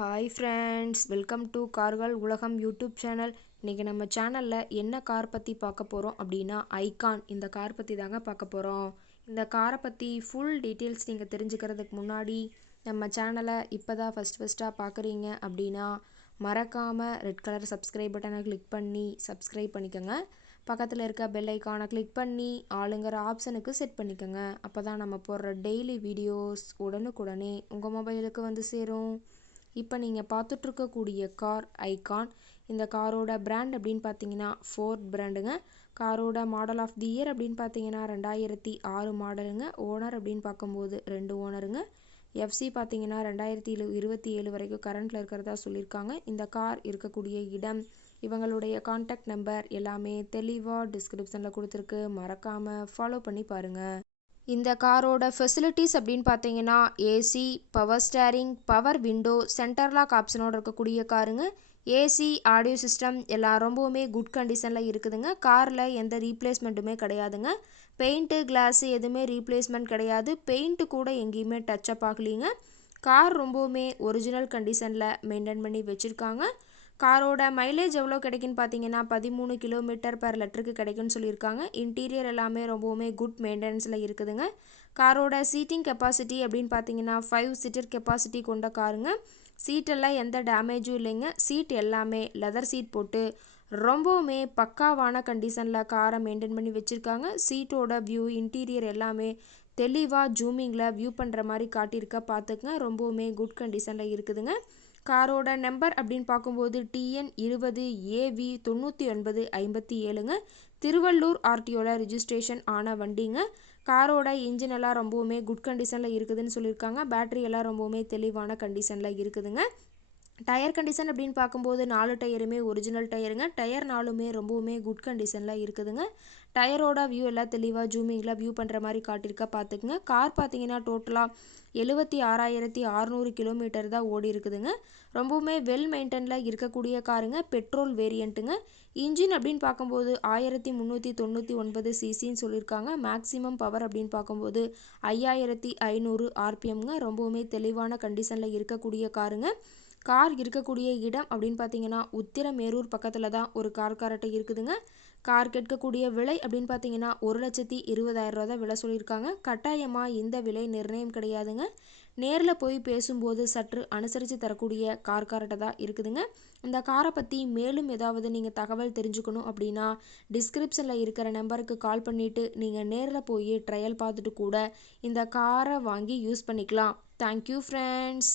Hi friends, welcome to கார்கள் உலகம் YouTube channel. இன்றைக்கி நம்ம சேனலில் என்ன கார் பற்றி பார்க்க போகிறோம் அப்படின்னா ஐகான் இந்த கார் பற்றி தாங்க பார்க்க போகிறோம். இந்த காரை பற்றி ஃபுல் டீட்டெயில்ஸ் நீங்கள் தெரிஞ்சுக்கிறதுக்கு முன்னாடி நம்ம சேனலை இப்போ தான் ஃபஸ்ட்டாக பார்க்குறீங்க அப்படின்னா மறக்காமல் ரெட் கலர் சப்ஸ்கிரைப் பட்டனை கிளிக் பண்ணி சப்ஸ்கிரைப் பண்ணிக்கோங்க. பக்கத்தில் இருக்க பெல் ஐக்கானை கிளிக் பண்ணி ஆளுங்கிற ஆப்ஷனுக்கு செட் பண்ணிக்கோங்க. அப்போ தான் நம்ம போடுற டெய்லி வீடியோஸ் உடனுக்குடனே உங்கள் மொபைலுக்கு வந்து சேரும். இப்போ நீங்கள் பார்த்துட்ருக்கக்கூடிய கார் ஐகான். இந்த காரோட பிராண்ட் அப்படின்னு பார்த்தீங்கன்னா ஃபோர்ட் பிராண்டுங்க. காரோட மாடல் ஆஃப் தி இயர் அப்படின்னு பார்த்தீங்கன்னா 2006 மாடலுங்க. ஓனர் அப்படின்னு பார்க்கும்போது 2 ஓனருங்க. எஃப்சி பார்த்தீங்கன்னா 2027 வரைக்கும் கரண்ட்டில் இருக்கிறதா சொல்லியிருக்காங்க. இந்த கார் இருக்கக்கூடிய இடம், இவங்களுடைய கான்டாக்ட் நம்பர் எல்லாமே தெளிவாக டிஸ்கிரிப்ஷனில் கொடுத்துருக்கு. மறக்காமல் ஃபாலோ பண்ணி பாருங்கள். இந்த காரோட ஃபெசிலிட்டிஸ் அப்படின்னு பார்த்தீங்கன்னா AC, power steering, power window, center lock ஆப்ஷனோட இருக்கக்கூடிய காருங்க. ஏசி, ஆடியோ சிஸ்டம் எல்லாம் ரொம்பவுமே குட் கண்டிஷனில் இருக்குதுங்க. காரில் எந்த ரீப்ளேஸ்மெண்ட்டுமே கிடையாதுங்க. பெயிண்ட்டு, கிளாஸு எதுவுமே ரீப்ளேஸ்மெண்ட் கிடையாது. பெயிண்ட்டு கூட எங்கேயுமே டச்சப் ஆகலிங்க. கார் ரொம்பவுமே ஒரிஜினல் கண்டிஷனில் மெயின்டைன் பண்ணி வச்சுருக்காங்க. காரோட மைலேஜ் எவ்வளோ கிடைக்குன்னு பார்த்தீங்கன்னா 13 கிலோமீட்டர் பர் லிட்டருக்கு கிடைக்குன்னு சொல்லியிருக்காங்க. இன்டீரியர் எல்லாமே ரொம்பவுமே குட் மெயின்டெனன்ஸில் இருக்குதுங்க. காரோட சீட்டிங் கெப்பாசிட்டி அப்படின்னு பார்த்தீங்கன்னா 5 சீட்டர் கெப்பாசிட்டி கொண்ட காருங்க. சீட்டெல்லாம் எந்த டேமேஜும் இல்லைங்க. சீட் எல்லாமே லெதர் சீட் போட்டு ரொம்பவுமே பக்காவான கண்டிஷனில் காரை மெயின்டைன் பண்ணி வச்சுருக்காங்க. சீட்டோட வியூ, இன்டீரியர் எல்லாமே தெளிவாக ஜூமிங்கில் வியூ பண்ணுற மாதிரி காட்டியிருக்க பார்த்துக்குங்க. ரொம்பவுமே குட் கண்டிஷனில் இருக்குதுங்க. காரோட நம்பர் அப்படின்னு பார்க்கும்போது TN 20 AV 9957ங்க. திருவள்ளூர் ஆர்டிஓவில் ரிஜிஸ்ட்ரேஷன் ஆன வண்டிங்க. காரோட இன்ஜின் எல்லாம் ரொம்பவுமே குட் கண்டிஷனில் இருக்குதுன்னு சொல்லியிருக்காங்க. பேட்டரி எல்லாம் ரொம்பவுமே தெளிவான கண்டிஷனில் இருக்குதுங்க. டயர் கண்டிஷன் அப்படின்னு பார்க்கும்போது 4 டயருமே ஒரிஜினல் டயருங்க. டயர் 4மே ரொம்பவுமே குட் கண்டிஷனில் இருக்குதுங்க. டயரோட வியூ எல்லாம் தெளிவாக ஜூமிங்கில் வியூ பண்ணுற மாதிரி காட்டியிருக்க பார்த்துக்குங்க. கார் பார்த்தீங்கன்னா டோட்டலாக 76,600 கிலோமீட்டர் தான் ஓடி இருக்குதுங்க. ரொம்பவுமே வெல் மெயின்டெனில் இருக்கக்கூடிய காருங்க. பெட்ரோல் வேரியண்ட்டுங்க. இன்ஜின் அப்படின்னு பார்க்கும்போது 1399 சிசின்னு சொல்லியிருக்காங்க. மேக்ஸிமம் பவர் அப்படின்னு பார்க்கும்போது 5500 RPMங்க. ரொம்பவுமே தெளிவான கண்டிஷனில் இருக்கக்கூடிய காருங்க. கார் இருக்கக்கூடிய இடம் அப்படின்னு பார்த்தீங்கன்னா உத்திரமேரூர் பக்கத்தில் தான் ஒரு கார் கரெக்டாக இருக்குதுங்க. கார் கேட்கக்கூடிய விலை அப்படின்னு பார்த்தீங்கன்னா 1,20,000 ரூபா தான் விலை சொல்லியிருக்காங்க. கட்டாயமாக இந்த விலை நிர்ணயம் கிடையாதுங்க. நேரில் போய் பேசும்போது சற்று அனுசரித்து தரக்கூடிய கார் கரெக்டாக தான் இருக்குதுங்க. இந்த காரை பற்றி மேலும் ஏதாவது நீங்கள் தகவல் தெரிஞ்சுக்கணும் அப்படின்னா டிஸ்கிரிப்ஷனில் இருக்கிற நம்பருக்கு கால் பண்ணிவிட்டு நீங்கள் நேரில் போய் ட்ரையல் பார்த்துட்டு கூட இந்த காரை வாங்கி யூஸ் பண்ணிக்கலாம். Thank you friends.